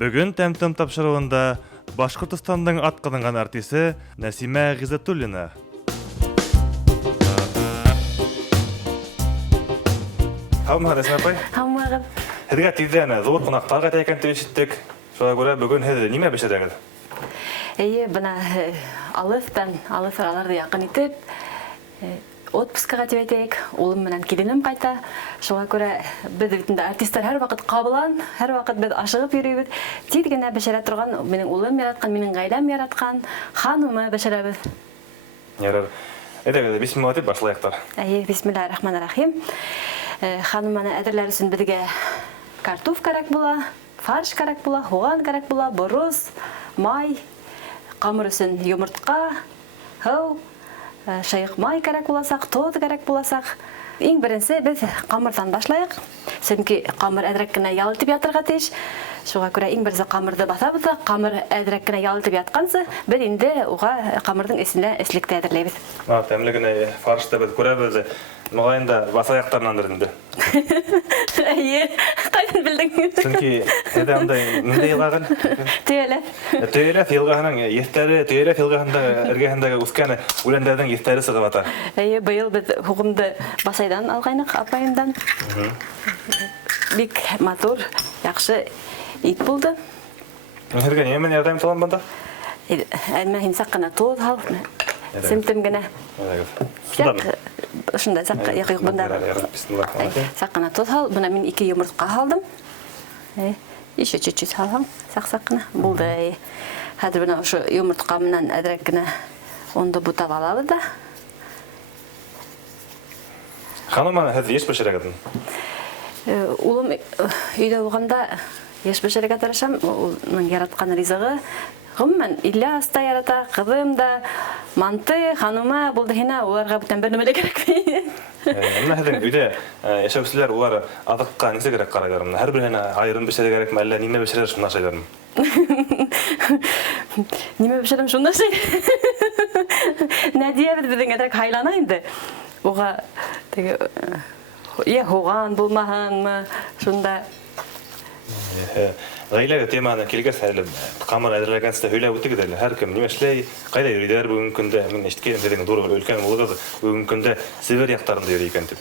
Бүгін тәмтім тапшыруында Башқұртстанның атқанынған артисі Нәсима Ғиззатуллина. Хаумағын, Нәсима апай? Хаумағын. Хедіға тегден зор қонақтарға тәйкен төйшіттік. Шоға көрі бүгін хеді неме бешедіңіз? Бұна алыф араларды яқын етіп, отпускаға деп айтайық, олым менен келінім қайта. Шоға көрі біз бітінде артистер әр вақыт қабылан, әр вақыт біз ашығып үйрейбіз. Тейдігіне бешере тұрған, менің олым яратқан, менің ғайлам яратқан, ханымы бешеребіз. Ярар. Әдәгеді, бисмилла деп башлайықтар. Бисмиллахир-рахманир-рахим. Ханыманы әдірлер үшін бізге картоф керек бола, фарш керек бола, хуған керек бола, борыз, май, қамыр үшін юмыртқа, хау, шайық май керек боласақ, тоз керек боласақ. Ең бірінші біз қамырдан башлайық. Сөнки қамыр әдіреккіне ялытып ятырға теш. Шуға көрі ең бірінші қамырды баса-баса, қамыр әдіреккіне ялытып ятқансы, біз енді оға қамырдың есінде әсілікті әдірлейбіз. Тәмлігіне фаршты біз көре бізі. Мұғайында баса аяқтарынан дұрынды. Қайдан білдің? Сөнки әдәмді мүнде елғағын? Түйелі. Түйелі филғағының естәрі, түйелі филғағындағы өскені өлендердің естәрі сығып ата. Бұйыл біз хуғымды басайдан алғайнық апайымдан. Бик матур, яқшы ит болды. Мүнхедігі немен ярдайым толан банда? Әдімі хинсақ қана тоз ал, симптом гіне. Шында саққа яқиық бұндар. Саққана тоз ал, бұна мен 2 юмыртқа алдым. Еще чуть-чуть алам, сақ-саққына. Болды. Хәдір бұна ұшы юмыртқа мұнан әдіреккіні онды бұтап алалы да. Ханыманы хәзір еш бішірегетін? Улым үйде оғанда еш бішірек атарышам, оның яратқан ризығы. Ғыммен Ильяста ярата, қызым да, манты, ханума, болды хина, оларға бұтан бір нөмелі керек бейді. Әмі хәзір үйде яшаусылар олар адыққа несі керек қарайларым? Әр бір хәне айырым бішірі керек ме, әлі неме бішірі шымна шайларым? Неме бішірім шымна шай? Нәдия біздің әдірек хайлана енді. Оға хоған болмаған ма, шында. Ғайлағы теманы келгес әлі қамыр әдірләгенсі өйлі өтігі дәлі. Әр кім немешлей қайда үйрейдер бүгін күнде, мен ештікерім дедіңі дұры бір өлкен ұлығы бүгін күнде Сібір яқтарында үйрей екен деп.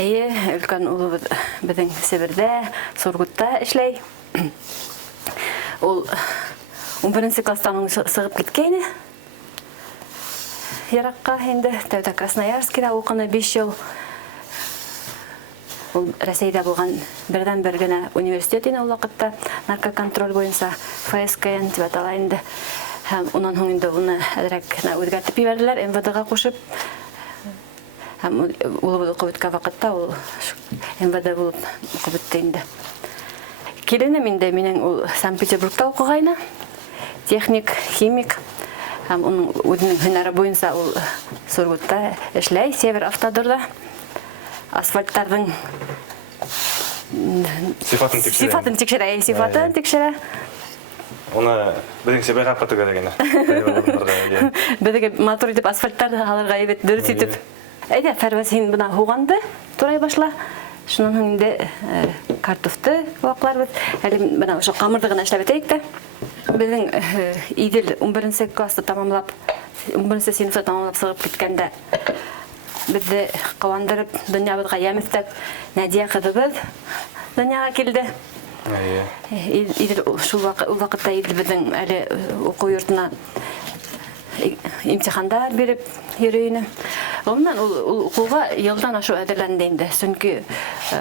Өлкен ұлы біздің Сібірде, Сұрғытта ішлей. Ол 11-ші класстан сығып кеткені. Яраққа енді Тәуді Красноярскіда оқыны 5 жыл. Ол Рәсейде болған бірден біргіне университетіне ол вақытта наркоконтроль бойынша ФСКН деп аталайынды. Онан соңында оны әдірек өзгертіп берділер, МВД-ға қошып. Ол оқып өткен вақытта ол МВД болып оқып өттейінді. Келінім енді менің Санкт-Петербургта оқығайны. Техник, химик. Оның өзінің хүнәрі бойынша ол Сұрғытта ішлей, Север автодорда. Асфальттардың Сифатын текшері, сифатын текшері. Оны біздің себей қапқаты көрегені. Біздігі мотор етіп асфальттарды қалырға ебет дұрыс етіп. Әйде, фәрвәсін бұна хуғанды, тұрай башла. Шының өңінде картофты уақылар бұд. Әлі бұна ұшы қамырдығын әшләп етейікті. Біздің иділ 11-ші класты тамамлап, 11-ші сыныпты тамамлап сығып кеткенде бізді қауандырып, дүниябызға емістіп, Нәдия қызыбыз дүнияға келді. Ол вақытта еділ біздің әлі оқу йұртына имтихандар беріп ерейіні. Онынан ол оқуға елдан ашу әдірләндейінді. Сүнкі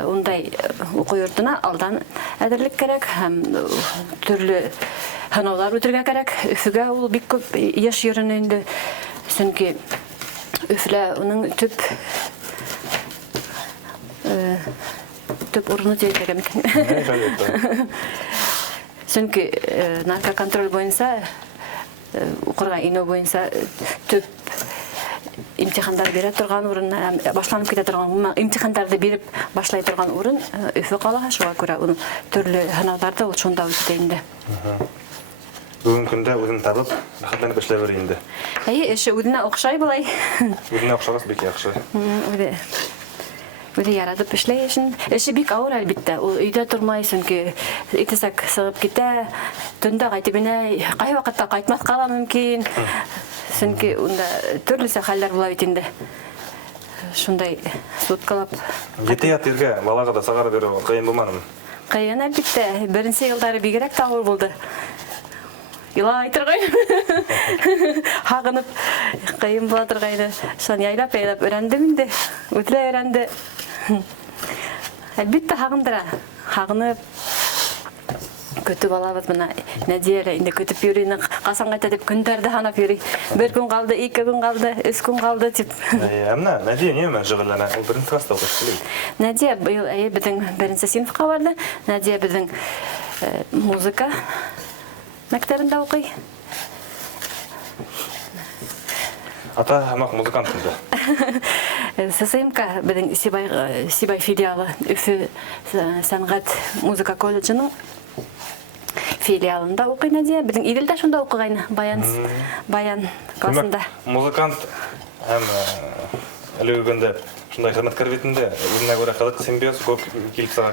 ондай оқу йұртына алдан әдірлік керек, түрлі ханаулар өтірге керек. Үфіге ол бик көп еш ерінейінді. Сүнкі Үфілі оның түп ұрыны дейдегі мүмкін. Сүнкі наркоконтроль бойынша, ұқырға ино бойынша түп имтихандар бере тұрған ұрын, башланып кете тұрған, имтихандарды беріп башлай тұрған ұрын үфі қалаға шуға көре оның түрлі ханаларды ол шонда өтейінді. Бүгін күнде өзін табып, қаттанып ішлі өрейінді. Үші өдіне оқшай болай. Өдіне оқшағыз беке ақшы. Үзе яратып эшләйшин. Эше бик авыр әлбиттә. Ул өйдә тормай, чөнки итесәк сыгып китә, төндә кайтып инә, кай вакытта кайтмаска ла мөмкин. Чөнки унда төрлесе хәлләр була бит инде. Шундай суткалап. Ете ятырга балага да сагар беру кыйын булмадымы? Кыйын әлбиттә. Беренче еллары бигрәк тә авыр булды. Илай торгай. Хагынып кыйын була торгайды. Шон яйлап өйрәндем инде. Үтле өйрәнде. Әлбиттә хагындыра. Хагынып көтүп алабыз мына Надия инде көтүп йөрүне касан кайта дип көндәрдә ханап йөри. Бер көн калды, 2 көн калды, 3 көн калды дип. Әмма Надия неме жыгыллана? Ул беренче класста укый. Надия быел безнең беренче сыйныфка барды. Надия безнең музыка мәктәбендә укый. Ата хамак музыкант инде. ССМК безнең Сибай филиалы Өфө сәнгать музыка колледжының филиалында укый Надия. Безнең Иделдә шунда укыгайны. Баян классында. Музыкант һәм әлегендә шундай хезмәткәр битендә, үзенә күрә кылык симбиоз күп килеп сыга.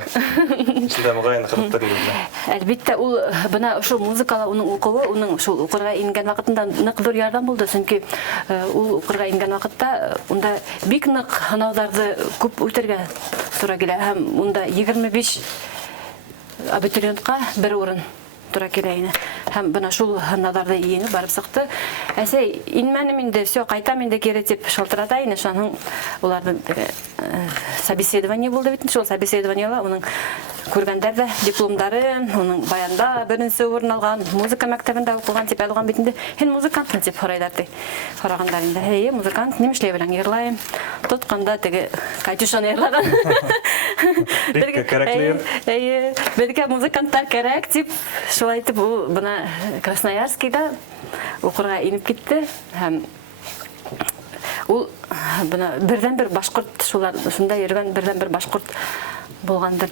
Шунда мөгаен кылыктар йөрде. Әлбиттә, ул бына ошо музыкала уның укуы, уның шул укырга ингән вакытында нык зур ярдәм булды, чөнки ул укырга ингән вакытта унда бик нык һынауларны күп үтәргә туры килә һәм унда 25 абитуриентка бер урын туры килә ине. Һәм бына шул һынауларда иңе барып сыкты. Әсәй, инмәнем инде, всё, кайтам инде кире дип шалтырата ине, шуның уларның собеседование булды бит, шул собеседованиела уның күргәндәр дә дипломдарын, уның баянда беренче урын алган, музыка мәктәбендә укыган дип алган бит инде. Һин музыкантмы дип сорайлар ди. Сорагандар инде. Әйе, музыкант, нимә эшләй белән йырлайм. Тотканда теге Катюшаны йырлаган. Әйе, безгә музыканттар кирәк дип шулай итеп ул бына Красноярскида укырга инеп китте һәм ул бына бердән-бер башкорт шулар шунда йөргән бердән-бер башкорт булгандыр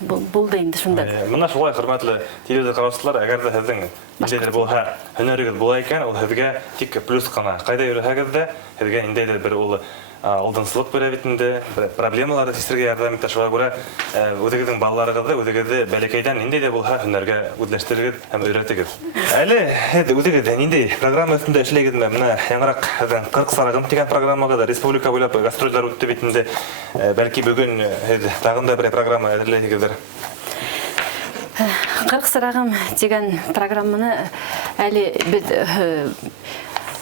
булды инде шунда. Менә шулай хөрмәтле телевизор караучылар, әгәр дә һезнең ниндәйдер булһа, һөнәрегез була икән, ул һезгә тик плюс кына. Кайда йөрһәгез дә, һезгә ниндәйдер бер ул алдынсылык бирә бит инде, проблемаларны сисергә ярдәм итә. Шуңа күрә үзегезнең балаларыгызны, үзегезне бәләкәйдән ниндәй булһа һөнәргә үзләштерегез һәм өйрәтегез. Әле үзегездә ниндәй программа өстендә эшләгезме? Менә яңарак 40 сарыгым дигән программага да республика буйлап гастрольләр үтте бит инде. Бәлки бүген тагын да бер программа әзерләйсегездер. 40 сарыгым дигән программаны әле без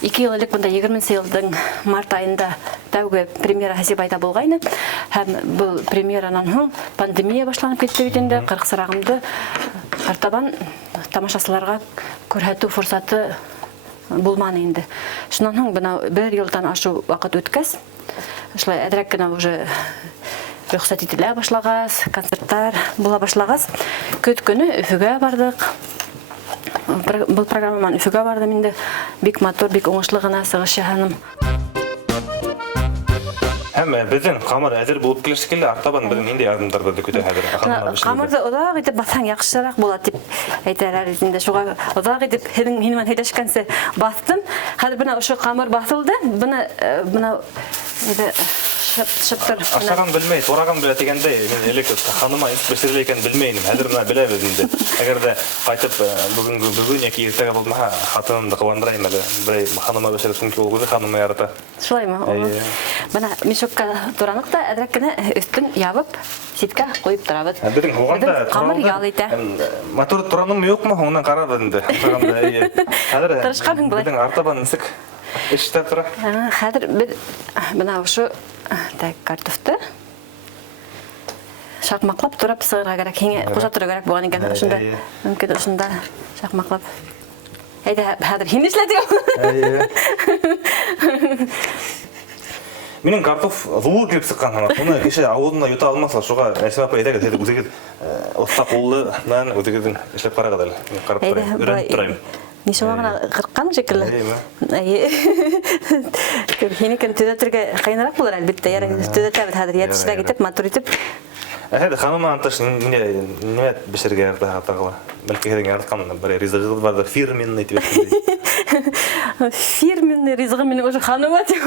2 ел элек монда 20 елның март айында тәүге премьера Хасибайда булгайны һәм бу премьеранан соң пандемия башланып китте бит инде. 40 сарыгымды артабан тамашачыларга күрһәтү форсаты булманы инде. Шуннан соң бына 1 елдан ашу вакыт үткәс, шулай әдрәк кенә уже рөхсәт ителә башлагас, концертлар була башлагас, көт көне Өфөгә бардык. Бұл программадан Өфөгә бардым инде. Бик матур, бик уңышлы гына сыгыш яһадым. Һәм безнең камыр әзер булып килеш килә, артабан безнең инде ярдәмнәрне көтә хәзер. Камырда оҙаҡ итеп баҫһаң яҡшыраҡ була дип әйтәләр инде. Шуға оҙаҡ итеп һинең менән һөйләшкәнсе баҫтым. Хәҙер бына ошо камыр баҫылды. Бына шыптыр. Ашаган белмәй, тораган белә дигәндәй, мин элек ханыма бешерелә икән белмәйм. Хәзер менә беләбез инде. Әгәр дә кайтып бүген яки иртәгә булмаһа, хатынымды кыландырайм әле. Бер ханыма бешереп, чөнки ул үзе ханыма ярата. Шулаймы? Бына мешокка торанык та әдрәк кенә өстен ябып, ситкә куйып торабыз. Безнең һуганда камыр ял итә. Мотор тораным юкмы? Оннан карабыз инде. Хәзер тырышканың булай. Безнең артабан нисек эштә тора? Хәзер бына ошо картофты шакмаклап турап сыгырга кирәк. Һиңә куша турга кирәк булган икән. Шунда мөмкин ошонда шакмаклап. Әйдә, хәзер һин эшләдең. Минем картоф зур килеп сыккан һәм уны кеше авызына юта алмаса, шуга Әсма апа әйтәгез, һәм үзегез оста куллы менән үзегезнең эшләп карагыз әле. Карап торам, өйрәнеп торам. Нишә гына кырккан шикелле. Әйе. Һинекен төзәтергә кыйнарак булыр әлбәттә. Ярый, төзәтәбез хәзер ятышта китеп, матур итеп. Әһәдә ханыма анташ нимә бешергә ярата тагыла. Бәлки һең ярткан бер ризыгы бар, фирменный дип әйтәләр. Фирменный ризыгы мине уже ханыма дип.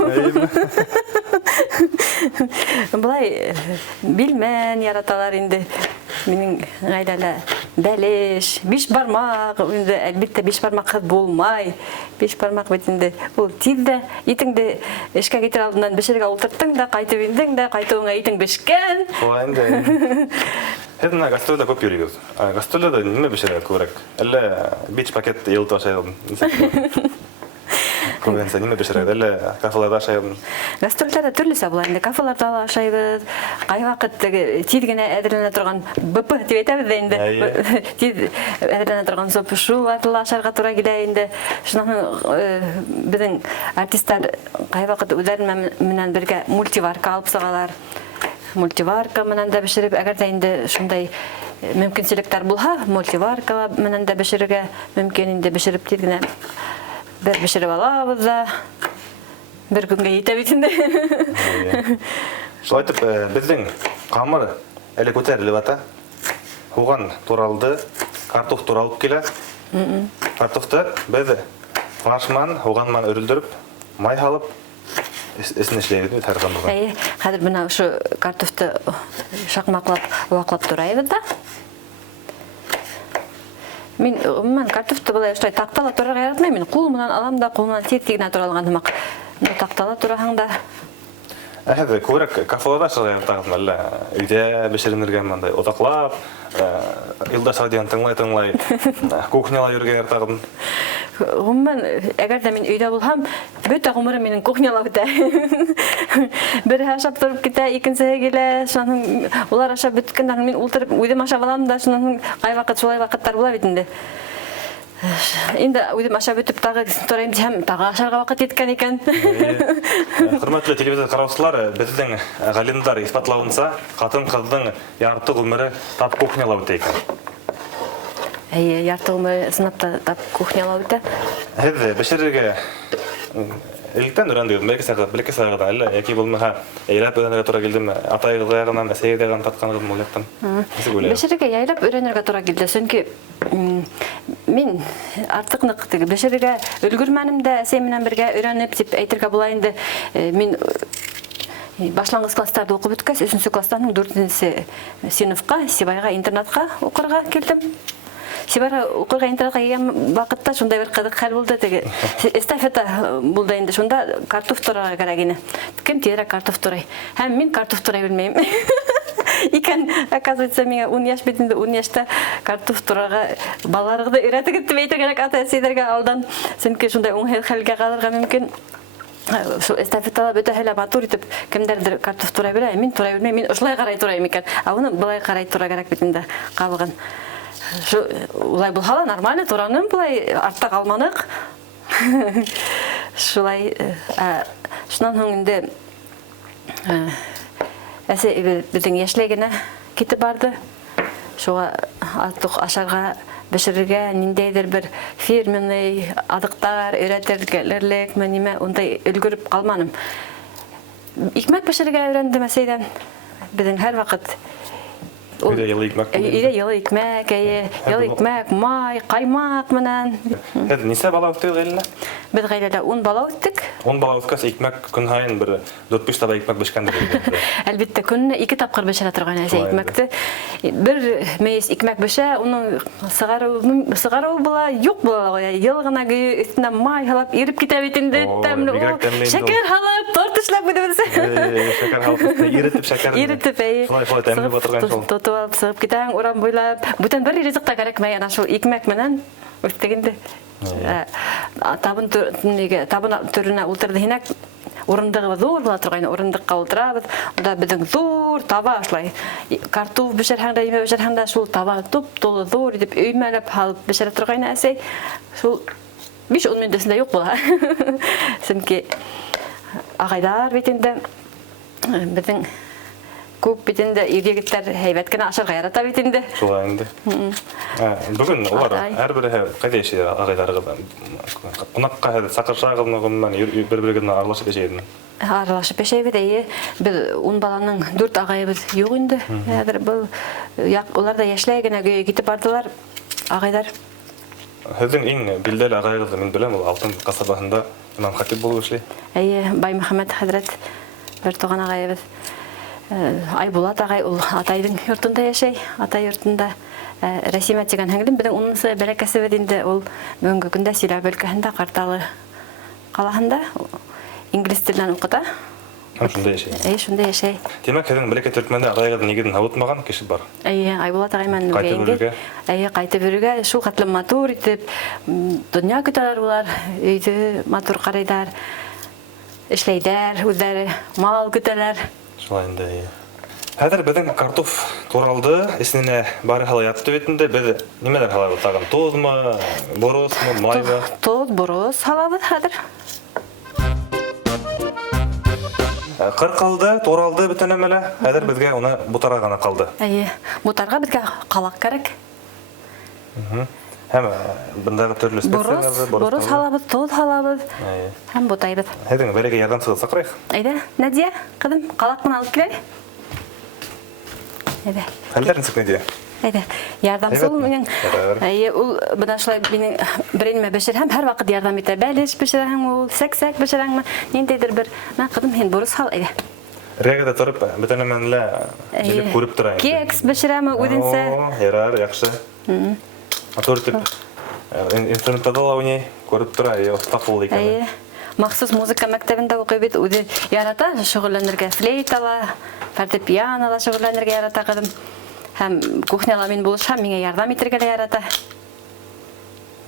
Булай билмен яраталар инде. Минең гаиләлә бәлеш, 5 бармак, инде әлбәттә 5 бармак булмай. 5 бармак бит инде ул тилдә, итеңдә эшкә китер алдыннан бешергә утырттың да, кайтып индең дә, кайтуыңа итең бешкән. Шулай инде. Һез менә гастрольдә күп йөригез. Гастрольдә нимә бешерә күбрәк? Әллә бич пакет йылтып ашайсың? Күбенсә нимә бешерә? Әллә кафеларда ашайсың? Гастрольдә төрлесе була инде. Кафеларда ашайбыз. Кай вакыт тиз генә әзерләнә торган БП дип әйтәбез инде. Тиз әзерләнә торган соп шу атыла ашарга туры килә инде. Шуның безнең артистлар кай вакыт үзләре менән бергә мультиварка алып сагалар. Мультиварка менән дә бешереп, әгәр дә инде шундай мөмкинчелектәр булһа, мультиварка менән дә бешерергә мөмкин инде, бешереп тиз генә бер бешереп алабыз да бер көнгә җитә бит инде. Шулай итеп, безнең камыр әле күтәрелеп ата. Хуган туралды, картоф туралып килә. Картофты без фаршман, хуганман өрелдереп, май халып эсне эшләйбез һәрган булган. Әйе, хәзер менә шу картофты шакмаклап, ваклап турайбыз да. Мен картофты булай эшләй тактала турарга яратмыйм. Мин кул менән алам да, кул менән тиз генә туралган димәк. Тактала тураһаң да. Әһәдә күбрәк кафеларда ашарга тагын әллә өйдә бешеренергә мындай отаклап, Илдаш радион тыңлай, кухняла йөргән тагын. Гомумән, әгәр дә мин өйдә булһам, бөтә гомерем минең кухняла үтә. Бер ашап торып китә, икенчесе килә, шуның улар ашап беткәндән мин ултырып үдем ашап алам да, шуның кай вакыт шулай вакыттар була бит инде. Инде үдем ашап бетеп тагы торайм дисәм, тагы ашарга вакыт еткән икән. Хөрмәтле телевизор караучылар, безнең галимдар исбатлавынча, хатын-кызның ярты гомере тап кухняла үтә икән. Әйе, ярты гомере сынапта тап кухняла үтә. Һез бешерергә электән өйрәндегез, бәлки сәгать әллә яки булмаһа, әйләп өйрәнергә туры килдеме? Атайгызга гына сәйдәгән татканыгыз булган. Бешерергә яйлап өйрәнергә туры килде, чөнки мин артык нык бешерергә өлгермәнем дә, әсәй менән бергә өйрәнеп дип әйтергә була инде. Мин башлангыч классларда укып беткәч, 3нче класстан 4нче сыйныфка, Сибайга интернатка укырга килдем. Сибайга укырга интернатка килгән вакытта шундай бер кызык хәл булды. Эстафета булды инде. Шунда картоф турарга кирәк ине. Кем тирәк картоф турай? Һәм мин картоф турай белмәйм. Икән, оказывается, миңа 10 яшь бит инде, 10 яшьтә картоф турарга балаларыгызды өйрәтегез дип әйтергә кирәк ата-әсәләргә алдан. Чөнки шундай уңай хәлгә калырга мөмкин. Шу эстафетала бөтә һәлә матур итеп кемдердер картоф турай белә, мин турай белмәйм, мин ушулай карай турайм икән. Аны былай карай турарга кирәк бит инде кабыгын. Шу улай булса да нормально тураным, былай артта калманык. Шулай шуннан соң инде әсәй безнең яшьлегенә китеп барды. Шуга артык ашарга, бешерергә ниндәйдер бер фирменный адыктар өйрәтерлек, нимә, ундай өлгереп калманым. Икмәк бешерергә өйрәндем әсәйдән. Безнең һәр вакыт Өйдә йылы икмәк. Өйдә йылы икмәк, май, каймак менән. Һез нисә бала үттегез гаиләдә? Без гаиләдә 10 бала үттек. 10 бала үткәч икмәк көн һайын бер 4-5 таба икмәк бешкәндер. Әлбәттә көнне 2 тапкыр бешерә торган әсәй икмәкте. Бер мейс икмәк бешә, уның сыгару була, юк була. Ел гына өстенә май һалып иреп китә бит инде, тәмле. Шәкәр һалып, торт эшләп бирәбез. Шәкәр һалып, иретеп шәкәр. Иретеп, шулай тәмле булып торган шул. Тотып сыгып китәң, урам буйлап. Бүтән бер ризык та кирәкмәй, ана шул икмәк менән үттегенде. Табын төренә ултырды һинәк. Урындыгы зур була торган, урындыкка ултырабыз. Анда безнең зур таба шулай. Картоф бешерһәң дә, йөмә бешерһәң дә шул таба туп-тулы зур итеп өймәләп һалып бешерә торган әсәй. Шул 5-10 минутында юк була. Чөнки агайдар бит инде безнең күп бит инде ир-егетләр һәйбәт кенә ашарга ярата бит инде. Шулай инде. Бүген улар һәрбере кайда яши агайларыгыз? Кунакка сакыршагызмы, бер-берегезне аралашып яшәйдеңме? Аралашып яшәйбез, әйе. Без 10 баланың 4 агайыбыз юк инде. Хәзер бу улар да яшьләй генә гөйгә китеп бардылар. Агайлар. Һезнең иң билдәле агайыгыз мин беләм, ул Алтын касабасында имам хатип булып эшли. Әйе, Бай Мөхәммәд хәзрәт Бер туган агайыбыз. Айбулат агай ул атайдың йортында яшәй. Атай йортында Рәсимә дигән һеңлем безнең унысы бәләкәсе инде ул бүгенге көндә Силәбе өлкәсендә Карталы калаһында инглиз телен укыта. Шунда яшәй. Шунда яшәй. Демәк, һеҙҙең бәләкәй төркмәндә атайығыҙ нигеҙен һауытмаған кеше бар. Айбулат агай менән Ҡайтып бәйгә. Ҡайтып йөрөргә, шул хәтле матур итеп, донъя көтәләр улар, өйҙө матур ҡарайҙар, эшләйҙәр, үҙҙәре мал көтәләр. Шулай инде. Хәҙер беҙҙең картуф туралды, эсенә бары һала ятты бит инде. Беҙ нимәләр һалабыҙ тагын? Тоҙмо, боросмо, майбы? Тоҙ, борос һалабыҙ хәҙер. Ҡырҡылды, туралды бөтә нәмәлә. Хәҙер беҙгә уны бутарға ғына ҡалды. Бутарға беҙгә ҡалаҡ кәрәк. Һәм бындағы төрлө специяларҙы, Борос һалабыҙ, тоҙ һалабыҙ һәм бутайбыҙ. Һеҙҙең бәләкәй ярҙамсығыҙ саҡырайыҡ. Әйҙә, Надия, ҡыҙым, ҡалаҡ менән алып киләйек. Әйҙә. Хәлдәр нисек, Надия? Әйҙә, ярҙамсы ул минең. Ул бына шулай минең бер нәмә бешерһәм, һәр ваҡыт ярҙам итә. Бәлеш бешерәһеңме, ул сәк-сәк бешерәһеңме, ниндәйҙер бер. Мә, ҡыҙым, һин борос һал, әйҙә. Рәгәдә тороп, бөтә нәмәне җилеп күреп тора. Кекс бешерәме үҙенсә? Ярар, яҡшы. Матур итеп инструментта ла уйнай, күреп тора, оҫта булды икән. Махсус музыка мәктәбендә уҡый бит, үҙе ярата, шөғөлләнергә флейтала, фортепианола шөғөлләнергә ярата ҡыҙым. Һәм кухняла мин булышһам, миңә ярҙам итергә лә ярата.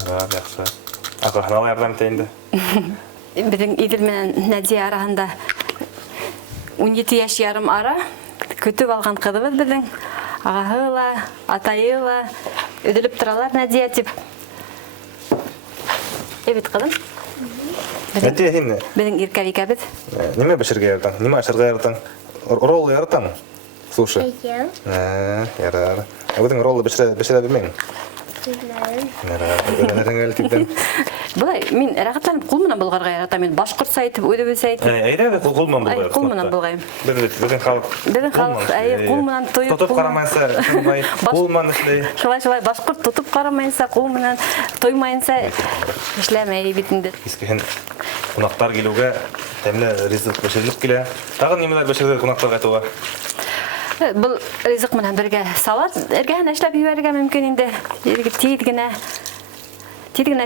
Яҡшы. Ағаһына ла ярҙам итә инде. Беҙҙең Иҙел менән Надия араһында 17 йәш ярым ара көтөп алған ҡыҙыбыҙ беҙҙең. Ағаһы ла, атайы ла өҙөлөп торалар Надия тип. Бит ҡыҙым. Надия, һин Беҙҙең иркәбикәбеҙ. нимә бешергә яратаң? Нимә ашарға яратаң? Ролл яратамы? Суши. Ярар. Үҙең роллы бешерә белмәйһең? Былай, мин рәхәтләнеп ҡул менән болғарға яратам. Мин башҡортса итеп, үҙебеҙсә итеп. Әйҙә, ҡул менән болғайыҡ. Ҡул менән болғайым. Беҙҙең халыҡ. Беҙҙең халыҡ, ҡул менән тойоп. Тотоп ҡарамайынса, ҡул менән эшләй. Шулай башҡорт тотоп ҡарамайынса, ҡул менән тоймайынса эшләмәй бит инде. Кискен ҡунаҡтар килеүгә тәмле ризыҡ бешерелеп килә. Тағын нимәләр бешерҙе ҡунаҡтарға туға? Был ризыҡ менән бергә салат эргәһенә эшләп ебәрергә мөмкин инде. Тиҙ генә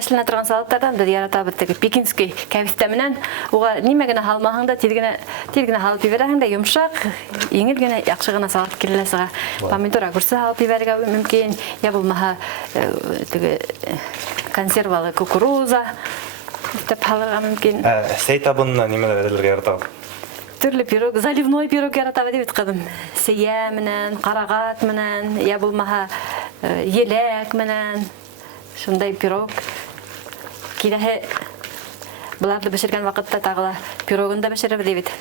эшләнә торған салаттарҙан беҙ яратабыҙ теге пекинский кәбеҫтә менән. Уға нимә генә һалмаһаң да, тиҙ генә һалып ебәрәһең дә, йомшаҡ, еңел генә, яҡшы гына салат килә сыға. Помидор, огурцы һалып ебәрергә мөмкин. Я булмаһа теге консервалы кукуруза итеп һалырға мөмкин. Сәй табынына нимәләр әҙерләргә яратабыҙ? Төрлө пирог, заливной пирог яратабыҙ бит ҡыҙым. Сейә менән, ҡарағат менән, я булмаһа еләк менән. Шундай пирог. Киләһе быларҙы бешергән ваҡытта тағы ла пирогын да бешерәбеҙ бит.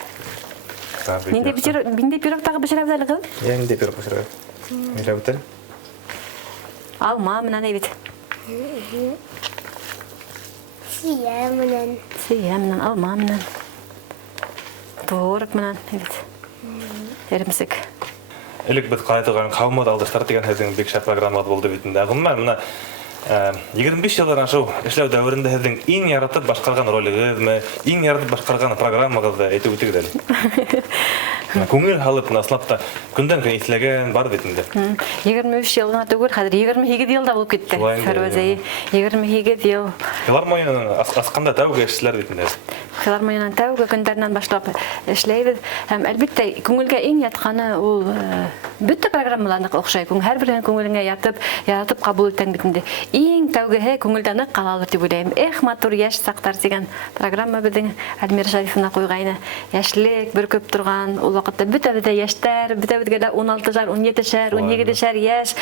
Ниндәй пирог тағы бешерәбеҙ әле ҡыҙым? Ниндәй пирог бешерәбеҙ? Нилә бүтән? Алма менән бит. Сейә менән, алма менән. Творог менән бит. Эремсек. Элек беҙ ҡайтыған ҡаумыҙ алдаштар тигән һеҙҙең бик шәп программағыҙ булды бит инде. Ғөмүмән, мына 25 йылдан ашыу эшләү дәүерендә һеҙҙең иң яратып башҡарған ролегеҙме, иң яратып башҡарған программағыҙҙы әйтеп үтегеҙ әле. Күңел һалып, наслап та көндән-көн иҫләгән бар бит инде. 23 йыл ғына түгел, хәҙер 28 йылда булып китте. Фәрүзә, 28 йыл. Филармонияның асҡанда тәүге эшселәр бит инде. Филармонияның тәүге көндәренән башлап эшләйбеҙ. Һәм әлбиттә, күңелгә иң ятҡаны ул бөтә программаларныҡ оҡшай. Һәр береһен күңелеңә яратып ҡабул итәң бит инде. Иң тәүгеһе күңелдә ныҡ ҡалалыр дип уйлайым. Матур йәш саҡтар тигән программа беҙҙең Әлмира Шарифовна ҡуйғайны. Йәшлек бөркөп торған, ул ваҡытта бөтәбеҙ дә йәштәр, бөтәбеҙгә лә 16-шар, 17-шәр, 17-шәр йәш.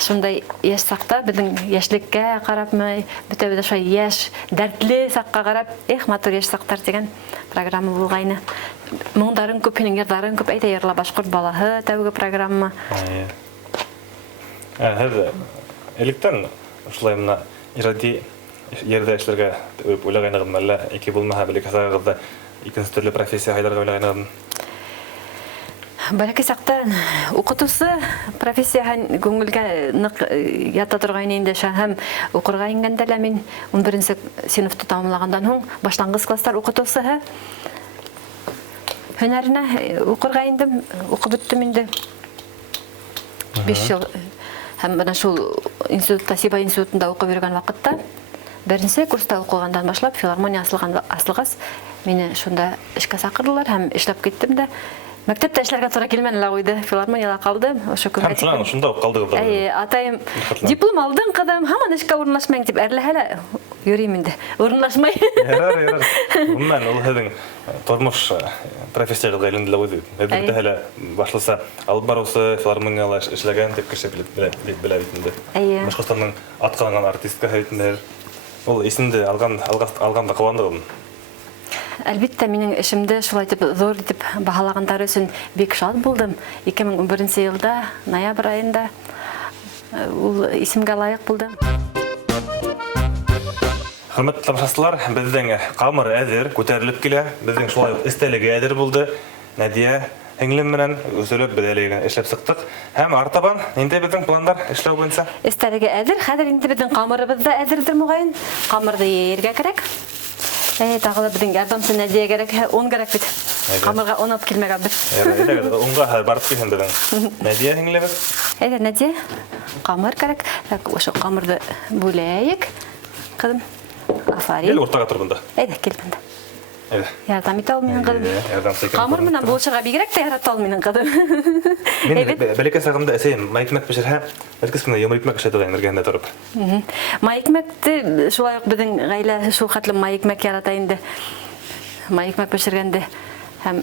Шундай йәш саҡта беҙҙең йәшлеккә ҡарапмы, бөтәбеҙ дә шулай йәш, дәртле саҡҡа ҡарап, матур йәш саҡтар тигән программа булғайны. Моңдарын күп, һинең йырҙарың күп, әйтә йырла башҡорт балаһы тәүге программа. Һеҙ электән шулай мына ижади ерҙә эшләргә уйлағайнығыҙмы, әллә ике булмаһа бәләкәсәгегеҙҙә икенсе төрлө профессия һайларға уйлағайнығыҙмы? Бәләкәй саҡта уҡытыусы профессияһы күңелгә ныҡ ята торғайны инде. Һәм уҡырға ингәндә лә мин 11-нсе синыфты тамамлағандан һуң башланғыс кластар уҡытыусыһы Hünәренә укырга индем, укып беттем инде. 5 жыл. Һәм бана шул институтта, Сиба институтында укып йөргән вакытта, беренче курста укыгандан башлап филармония асылгас, мине шунда эшкә сакырдылар һәм эшләп киттем дә. Мәктәптә эшләргә туры килмәде лә куйды. Филармонияда калдым. Ошо Һәм шунда ук калдыгыз да. Атайым диплом алдың кадам, һаман эшкә урынлашмаң дип әрләһәлә йөрим инде. Урынлашмай. Ярар. Моннан ул һеҙҙең тормош профессияғыҙға әйләнде үҙе. Һеҙ һәлә башласа алып барыусы филармонияла эшләгән дип кеше белә бит инде. Башҡортостандың атҡаҙанған артисткаһы бит инде. Ул исемде алғанда ҡыуандығыҙмы? Әлбиттә, минең эшемде шулай итеп зур итеп баһалагандары өсөн бик шат булдым. 2011 елда, ноябрь айында ул исемгә лайыҡ булдым. Хөрмәтле тамашасылар, безнең камыр әҙер күтәрелеп килә. Безнең шулай ук эстәлеге әҙер булды. Надия һеңлем менән үзелеп беҙ эшләп сыҡтык. Һәм артабан инде безнең пландар эшләү буйынса. Эстәлеге әҙер, хәҙер инде безнең камырыбыҙ да әҙердер мөғәйен. Камырҙы йәйергә кәрәк. Тағы да біздің ярдамсы Надия керек, он керек бит. Камырға он алып келмек аббет. Онға барып келсен дедің. Надия һеңлебез? Әйдә, Надия, камыр керек. Ошо камырды бүләйек. Кыдым, афарин. Ел ортаға тұр бында. Әйдә, кел бында. Ярдам ит ал минең кыдым. Камыр менән булышырға бигерәк тә ярата ал минең кыдым. Мен бәләкәй сағымда әсәйем майкмәк пешерһә, бәлкис кенә йомыр икмәк эшләтергә эргәһендә торып. Майкмәкте шулай ук безнең гаилә шул хәтле майкмәк ярата инде. Майкмәк пешергәндә һәм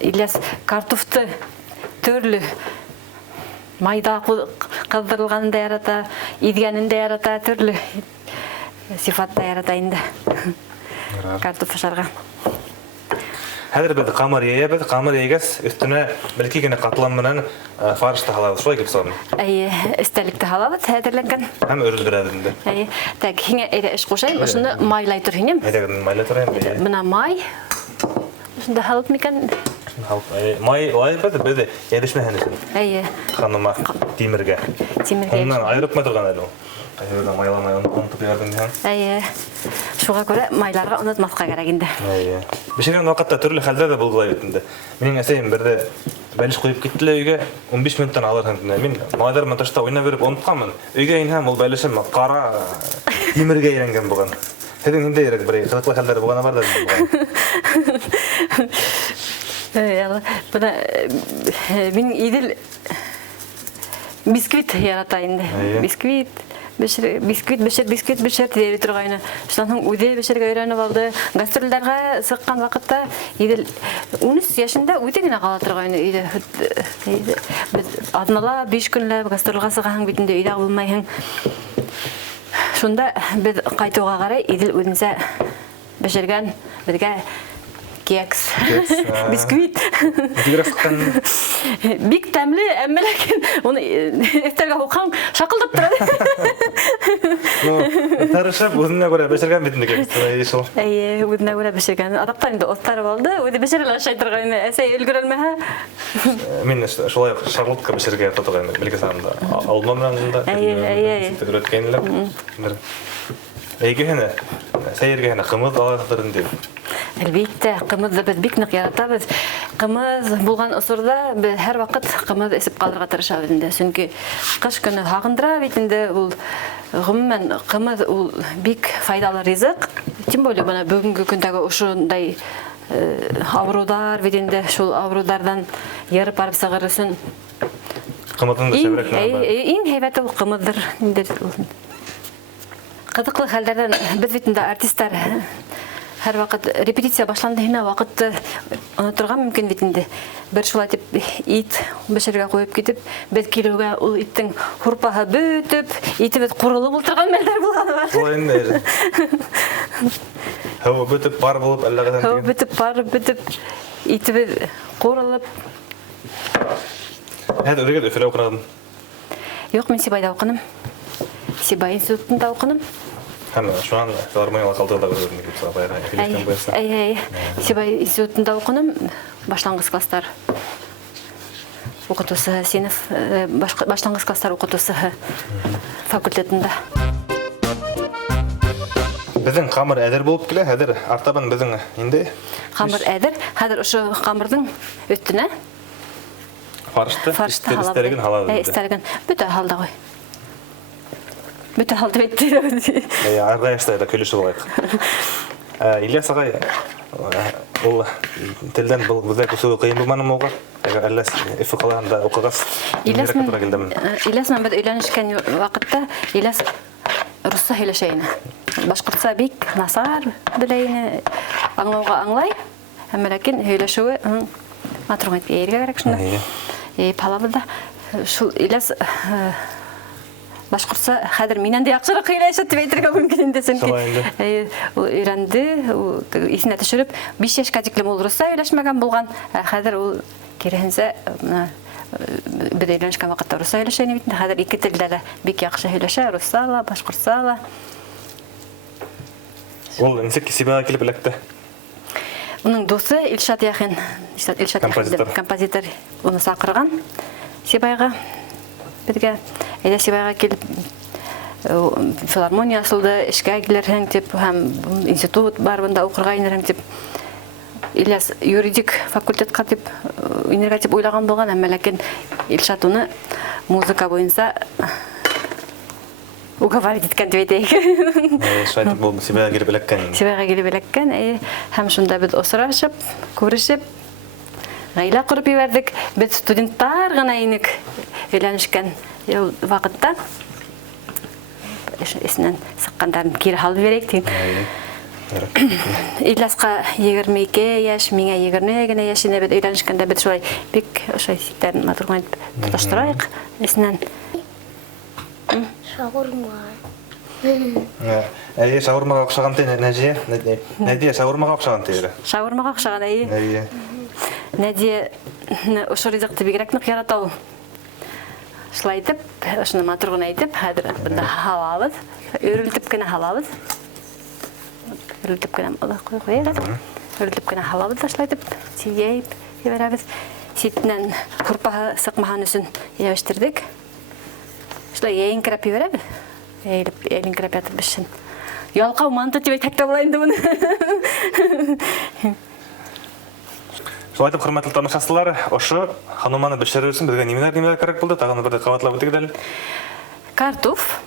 Ильяс картуфты төрле майда кыздырылганын да ярата, идгәнен дә ярата, төрле сифатта ярата инде. Картоф пешерге. Хәзер беҙ камыр йәйәбеҙ, камыр йәйгәс өҫтөнә бәлки генә ҡатлам менән фарш та һалабыҙ, шулай кеп сығам. Өҫтәлек һалабыҙ, әҙерләнгән. Һәм өрөлдөрәбеҙ инде. Так, һиңә әйҙә эш ҡушайым, ошоно майлай тор һинем. Әйҙә, майлай торайым. Бына май. Ошонда һалып микән? Май беҙ йәбешмәһен өсөн. Ханыма тимергә. Унан айырып торған әле ул. Ҡайһыбыҙҙа майламай онотоп ебәрҙең. Шуға күрә майларға онотмаҫҡа кәрәк инде. Бешергән ваҡытта төрлө хәлдәр ҙә булғылай бит инде. Минең әсәйем берҙе бәлеш ҡуйып китте лә өйгә, 15 минуттан алырһың. Мин малайҙар менән тышта уйнап йөрөп онотҡанмын. Өйгә инһәм, ул бәлешем ҡара тимергә әйләнгән булған. Һеҙҙең ниндәй бер ҡыҙыҡлы хәлдәр булғаны бар да. Мин Идел бисквит ярата инде. Бисквит бешер тиде торгайны. Шунан һуң үҙе бешергә өйрәнеп алды. Гастрольдәргә сыҡҡан ваҡытта Идел 13 яшында үҙе генә ҡала торгайны өйҙә. Без аҙнала 5 көнләп гастрольгә сығаһың бит инде, өйҙә булмайһың. Шунда без ҡайтыуға ҡарай Идел үҙенсә бешергән беҙгә кекс, бисквит. Бик тәмле, әммә ләкин уны өҫтәлгә һуҡһаң, шаҡылдап тора. Тырышып, үҙенә күрә бешергән бит инде кекс. Үҙенә күрә бешергән. Аҙаҡтан инде оҫтары булды, үҙе бешерә лә ашай торғайны. Әсәй өлгөрәлмәһә. Мин шулай уҡ шарлотка бешергә торғайны, бәлки сағында. Алма менән да. Өйрәткәйнеләр. Әйгеһенә, сәйергеһенә ҡымыҙ алаһығыҙ инде. Әлбиттә, ҡымыҙҙы беҙ бик ныҡ яратабыҙ. Ҡымыҙ булған осорҙа беҙ һәр ваҡыт ҡымыҙ эсеп ҡалырға тырышабыҙ инде. Сөнки ҡыш көнө һағындыра бит инде ул. Ғөмүмән ҡымыҙ ул бик файдалы ризыҡ. Тем более бына бөгөнгө көндәге ошондай ауырыуҙар бит инде, шул ауырыуҙарҙан йырып барып сығыр өсөн. Ҡымыҙҙың да шәберәк нәмә. Иң һәйбәте ул ҡымыҙҙыр инде. Ҡыҙыҡлы хәлдәрҙән беҙ бит инде артистар һәр ваҡыт репетиция башланды һиңә ваҡытты оноторға мөмкин бит инде. Бер шулай тип ит бешергә ҡуйып китеп, беҙ килеүгә ул иттең һурпаһы бөтөп, итебеҙ ҡурылып ултырған мәлдәр булғаны бар. Шулай инде. Һыуы бөтөп, пар булып, әллә ҡайҙан һыуы бөтөп, пар бөтөп, итебеҙ ҡурылып. Һәҙ үрегеҙ Өфөлә уҡынығыҙмы? Юҡ, мин Сибайҙа уҡыным. Сибай институтында уҡыным. Һәм шунан филармонияла ҡалдыға да күрҙем дип сабайға. Сибай институтында уҡыным, башланғыс кластар уҡытыусыһы, синиф башланғыс кластар уҡытыусыһы факультетында. Біздің қамыр әдір болып келе, әдір артабан біздің енді Қамыр әдір, хәзер ошо қамырдың өттүнә фаршты істерген халады. Истәрген бүті халда ғой. Бүті халда бетті. Арғайыстайда көліші болайық. Ильяс ағай, ол тілден бұл бұзай көсуі қиын болманым оға? Әлі эфі қалағында оқығас. Ильяс мен біз үйләнішкен вақытта Ильяс русса сөйлешейіні. Башқұртса бик насар білейіні аңлауға аңлай. Әмәләкен сөйлешуі матұрғайт бейерге керек шында. Палабыда Ильяс башқұртса хәдір менен де ақшырақ сөйлеші деп айтырға мүмкін десен ки. Үйренді, есіне түшіріп, 5 яшқа деклем ол русса сөйлешмеген болған. Хәдір ол керенсе біз үйленішкен вақытта русса сөйлешені бітінде. Хәдір 2 тілдері бек яқшы сөйлеші, руссала, башқұртсала. Ол несек Сибайға келіп ілекті? Оның досы Илшат Яхин, композитор, оны сақырған Сибайға. Бізге әйді Сибайға келіп филармония асылды, ішкі әгілерін деп, институт бар бұнда оқырға енерін деп, Ильяс юридик факультетқа деп, енерға деп ойлаған болған, әмәләкен Илшат оны музыка бойынса уговорить еткен деп етейік. Шайтып бұл Сибайға келіп ілеккен. Сибайға келіп ілеккен, һәм шында біз осырашып, көрішіп, ғайла құрып евердік. Біз студенттар ғана енік үйләнішкен вақытта есінен сыққандарын кері халып берейік дейін. Ильясқа 22 яш, меңе 20 яшіне біз үйләнішкенде біз шолай бек сеттерін матұрғын тұташтырайық есінен. Шаурма. Шаурмаға оқшаған тей Нәдия? Нәдия шаурмаға оқшаған тейірі? Шаурмаға оқшаған әйі. Нәдия ұшы ризақты бігірек нұқ яратау. Шылайтып, ұшыны матұрғын айтып, бұнда халабыз, өрілтіп кені халабыз. Өрілтіп кені халабыз да шылайтып, сейейіп, ебәрәбіз. Сетінен құрпағы сықмаған үсін ебіштірдік. Шылай ейін кірап ебәрәбіз. Ейін кірап ятып бішін. Ялқау манты тебей тәкті болайынды бұны. Шылайтып құрметлі тамашасылар, ошы хануманы бішірі өсін бізге немелер керек болды, тағаны бірді қаватлап өтегі дәл? Картоф,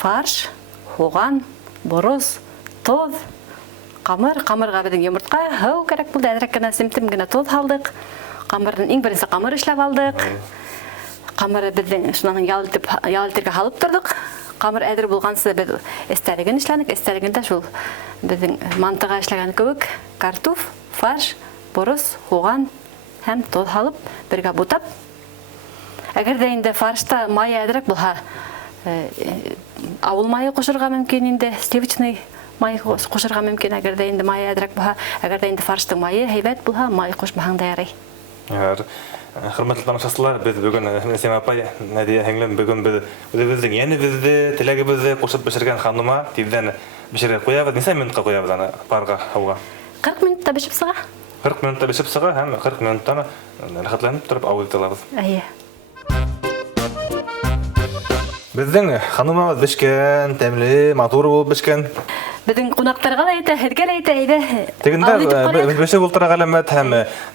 фарш, хоған, бұрыз, тоз, қамырға біздің емұртқа хау керек болды. Әдірек кіна сімтім гіна тоз алдық. Қамырдың ең бірінсі қамыр ішлап алдық. Қамыры біздің шынаның ялылтырға қалып тұрдық. Қамыр әдір болғансы біз әстәрігін ішләнік. Әстәрігінде шул біздің мантыға ішләген көбік, картоф, фарш, бұрыз, хоған, һәм тоз халып, бірге бұтап. Әгер де енді фаршта май әдірек болға, ауыл майы қошырға мүмкін, енді сливочный май қошырға мүмкін, әгер де енді май әдірек болға, әгер де енді фарштың майы хейбәт болға, май қошмағанда ярай. Құрметлі тамашасылар, біз бүгін Сем апай, Нәдия әңлім бүгін біздің ені бізді, тілегі бізді қошып бішірген ханума тейден бішірге қоябыз. Несі минутқа қоябыз аны парға ауға? 40 минутта бішіп сыға? 40 минутта бішіп сыға, һәм 40 минуттаны рахатланып тұрып ауыз талабыз. Әйе. Біздің ханумамыз бішкен, тәмлі, матур болып бішкен. Біздің қонақтарға да айта, әргел айта, әйді. Тегінде біші болтырақ әлемет, һәм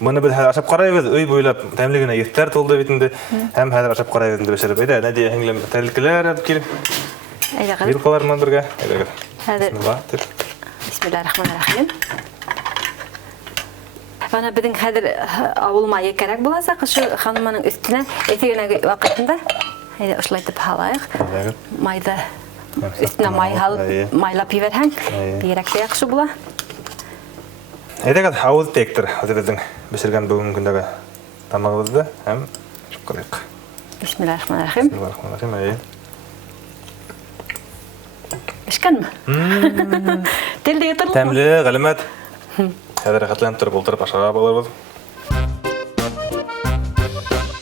мұны біз ашап қарайбыз, өй бойлап тәмлігіне еттер толды бетінде, һәм хәзір ашап қарайбыз бішіріп. Әйді, Нәдия әңгілем тәлікілер әп келіп. Әйді қадыр. Билқаларынан бірге. Бисмиллахир-рахманир-рахим. Бана біздің хәдір ауыл майы кәрек боласа, қышы ханыманың үстіне етегіне вақытында ұшылайтып халайық. Майда үстіне май халып, майлап еверген. Бейректе яқшы бола. Әйдәгәд ауыз тектір. Өте біздің бішірген бүгін күндегі тамағымызды. Әм жүк көрейік. Бисмиллахир-рахманир-рахим. Бисмиллахир-рахманир-рахим. Бішкен ма? Телді етірлік ма? Тәмлі, ғалімет. Әдір қатланып тұрып ұлтырып ашаға боларбыз.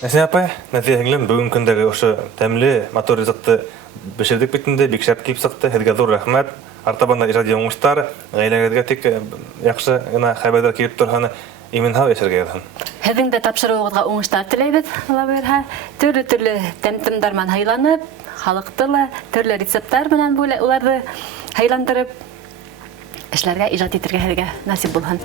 Нәсен апай, Нәдия әңгілім бүгін күндегі ошы тәмлі мотор ризықты бішірдік бетінде, бек шәрт кейіп сықты. Әдіге зор рахмет. Артабанда ижади оңыштар, ғайләгәдіге тек яқшы ғына қайбайдар кейіп тұрғаны имен хау ешерге едім. Әдіңді тапшыры оғызға оңыштар тілейбіз, ала бөрға. Түрлі хайланып, халықтылы, түрлі рецепттар менен оларды хайландырып, эшләргә, иҗат итәргә һәргә насип булһын.